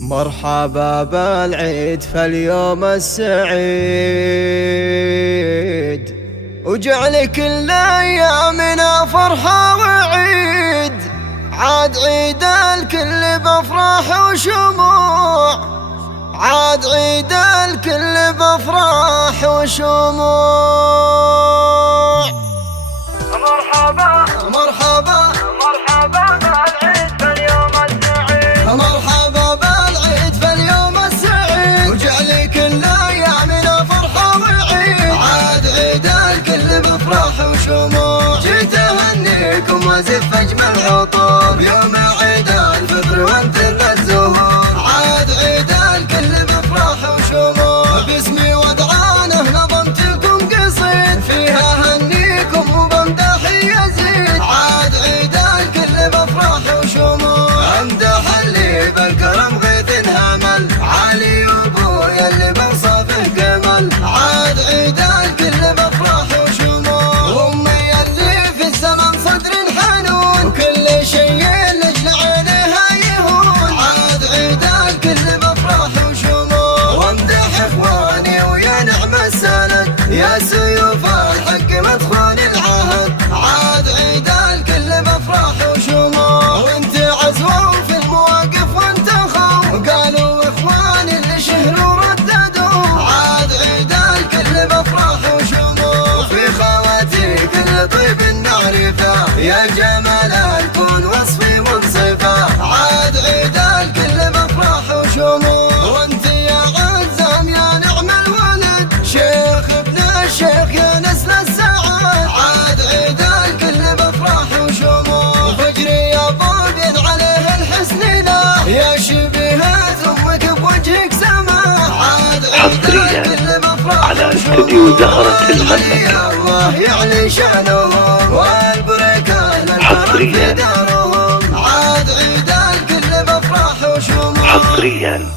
مرحبا بالعيد فاليوم السعيد، وجعل كل ايامنا فرحة وعيد. عاد عيد الكل بافراح وشموع، عاد عيد الكل بافراح وشموع. مرحبا مرحبا مرحبا بالعيد فاليوم السعيد، مرحبا بالعيد فاليوم السعيد، وجعل كل ايامنا فرحة وعيد. عاد عيد الكل بافراح وشموع، جيت اهنيكم وازف اجمل عطور يوم عيد الفطر وانثر الزهور. عاد عيد الكل بافراح وشموع، باسمي ودعانه نظمت لكم قصيد فيها هنيكم وبمدح يزيد. عاد عيد الكل بافراح وشموع، امدح اللي بالكرم غيث همل، علي وابويا اللي بوصفه جمل. عاد عيد الكل بافراح وشموع، وامي اللي في الزمن صدر حنون، وكل شيء لاجل عينها يهون. عاد عيد الكل بافراح وشموع، وامدح اخواني ويا نعم السند، يا سيوف الحق مدخول العهد. عاد عيد الكل بافراح وشموع، وانت عزوة في المواقف وانت خو، قالوا اخواني اللي شهروا رددوا. عاد عيد الكل بافراح وشموع، وفي خواتي كل طيب نعرفه، يا جمال الكون وصفي منصفه. عاد عيد الكل بافراح وشموع، وانت يا عزام يا نعم الولد، شيخ ابن الشيخ يا نسل السعاد. عاد عيد الكل بافراح وشموع، وفجري يا طابين عليه الحسن له، يا شبيهة امك بوجهك سماء. عاد عيد الكل بافراح على استوديو زهرة المملكة، الله يعلي شانهم والبركة للكرم في دارهم. عاد عيد الكل بافراح وشموع. حصريا